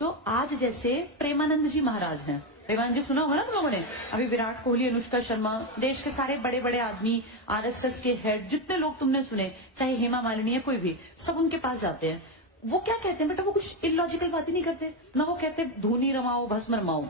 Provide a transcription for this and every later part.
तो आज जैसे प्रेमानंद जी महाराज हैं, प्रेमानंद जी सुना होगा ना तुम लोगों ने। अभी विराट कोहली, अनुष्का शर्मा, देश के सारे बड़े बड़े आदमी, आरएसएस के हेड, जितने लोग तुमने सुने, चाहे हेमा मालिनी है कोई भी, सब उनके पास जाते हैं। वो क्या कहते हैं बेटा, वो कुछ इलॉजिकल बातें नहीं करते ना। वो कहते धूनी रमाओ भस्म रमाओ।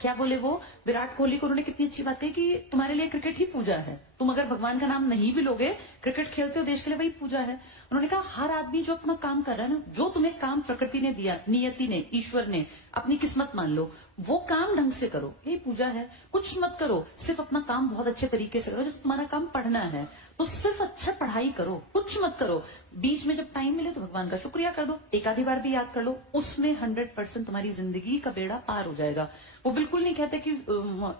क्या बोले वो विराट कोहली को, उन्होंने कितनी अच्छी बात कही कि तुम्हारे लिए क्रिकेट ही पूजा है। तुम अगर भगवान का नाम नहीं भी लोगे, क्रिकेट खेलते हो देश के लिए, वही पूजा है। उन्होंने कहा हर आदमी जो अपना काम कर रहा है ना, जो तुम्हें काम प्रकृति ने दिया, नियति ने, ईश्वर ने, अपनी किस्मत मान लो, वो काम ढंग से करो, यही पूजा है। कुछ मत करो, सिर्फ अपना काम बहुत अच्छे तरीके से करो। जैसे तुम्हारा काम पढ़ना है तो सिर्फ अच्छा पढ़ाई करो, कुछ मत करो। बीच में जब टाइम मिले तो भगवान का शुक्रिया कर दो, एक आधी बार भी याद कर लो, उसमें 100% तुम्हारी जिंदगी का बेड़ा पार हो जाएगा। वो बिल्कुल नहीं कहते कि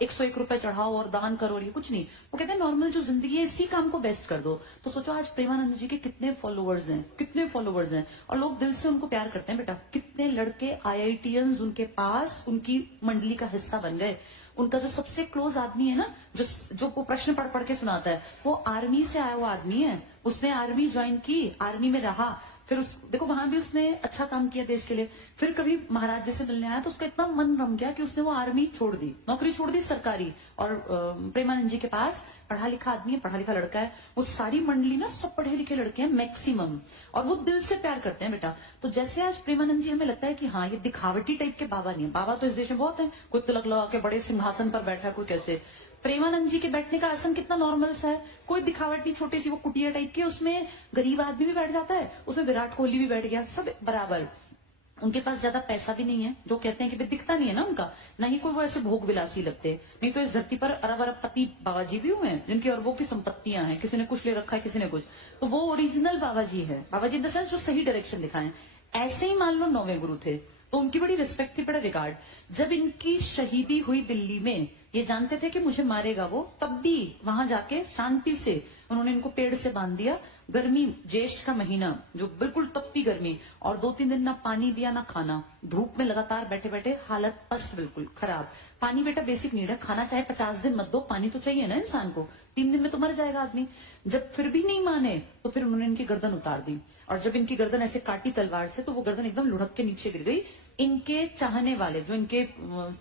101 रुपए चढ़ाओ और दान करो, और ये कुछ नहीं। वो कहते हैं नॉर्मल जो जिंदगी है इसी काम को बेस्ट कर दो। तो सोचो आज प्रेमानंद जी के कितने फॉलोअर्स हैं, कितने फॉलोअर्स हैं, और लोग दिल से उनको प्यार करते हैं बेटा। कितने लड़के IITians उनके पास, उनकी मंडली का हिस्सा बन गए। उनका जो सबसे क्लोज आदमी है ना, जो वो प्रश्न पढ़ पढ़ के सुनाता है, वो आर्मी से आया हुआ आदमी है। उसने आर्मी ज्वाइन की, आर्मी में रहा, फिर देखो वहां भी उसने अच्छा काम किया देश के लिए। फिर कभी महाराज जी से मिलने आया तो उसका इतना मन रम गया कि उसने वो आर्मी छोड़ दी, नौकरी छोड़ दी सरकारी। और प्रेमानंद जी के पास पढ़ा लिखा आदमी है, पढ़ा लिखा लड़का है। वो सारी मंडली ना सब पढ़े लिखे लड़के हैं मैक्सिमम, और वो दिल से प्यार करते हैं बेटा। तो जैसे आज प्रेमानंद जी हमें लगता है कि हाँ ये दिखावटी टाइप के बाबा नहीं है। बाबा तो इस देश में बहुत है, कोई तिलक लगा के बड़े सिंहासन पर बैठा, कोई कैसे। प्रेमानंद जी के बैठने का आसन कितना नॉर्मल सा है, कोई दिखावट नहीं, छोटी सी वो कुटिया टाइप की, उसमें गरीब आदमी भी बैठ जाता है, उसमें विराट कोहली भी बैठ गया, सब बराबर। उनके पास ज्यादा पैसा भी नहीं है, जो कहते हैं कि दिखता नहीं है ना उनका, ना ही कोई वो ऐसे भोग विलासी लगते। नहीं तो इस धरती पर अरब अरब पति बाबा जी भी हुए हैं, जिनकी अरबों की संपत्तियां हैं, किसी ने कुछ ले रखा है, किसी ने कुछ। तो वो ओरिजिनल बाबा जी है, बाबा जी इन द सेंस जो सही डायरेक्शन दिखाएं। ऐसे ही मान लो 9वें गुरु थे, तो उनकी बड़ी रिस्पेक्ट थी, बड़ा रिगार्ड। जब इनकी शहीदी हुई दिल्ली में, ये जानते थे कि मुझे मारेगा वो, तब भी वहां जाके शांति से उन्होंने इनको पेड़ से बांध दिया। गर्मी, ज्येष्ठ का महीना, जो बिल्कुल तपती गर्मी, और 2-3 दिन ना पानी दिया ना खाना, धूप में लगातार बैठे बैठे हालत पस्त, बिल्कुल खराब। पानी बेटा बेसिक नीड है, खाना चाहे 50 दिन मत दो, पानी तो चाहिए ना इंसान को। 3 दिन में तो मर जाएगा आदमी। जब फिर भी नहीं माने तो फिर उन्होंने इनकी गर्दन उतार दी, और जब इनकी गर्दन ऐसे काटी तलवार से तो वो गर्दन एकदम लुढ़क के नीचे गिर गई। इनके चाहने वाले, जो इनके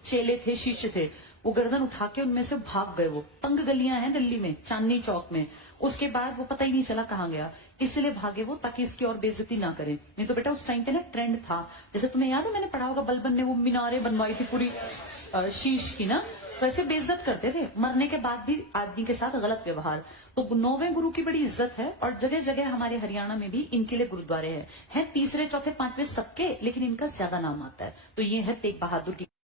चेले थे, शिष्य थे, वो गर्दन उठा के उनमें से भाग गए। वो तंग गलियां हैं दिल्ली में, चांदनी चौक में। उसके बाद वो पता ही नहीं चला कहाँ गया, इसलिए भागे वो, ताकि इसकी और बेइज्जती ना करे। नहीं तो बेटा उस टाइम पे ना ट्रेंड था, जैसे तुम्हें याद है मैंने पढ़ा होगा, बलबन ने वो मीनारें बनवाई थी पूरी शीश की ना, तो ऐसे बेइज्जत करते थे। मरने के बाद भी आदमी के साथ गलत व्यवहार। तो 9वें गुरु की बड़ी इज्जत है, और जगह जगह हमारे हरियाणा में भी इनके लिए गुरुद्वारे हैं। 3रे, 4थे, 5वें सबके, लेकिन इनका ज्यादा नाम आता है। तो ये है तेग बहादुर की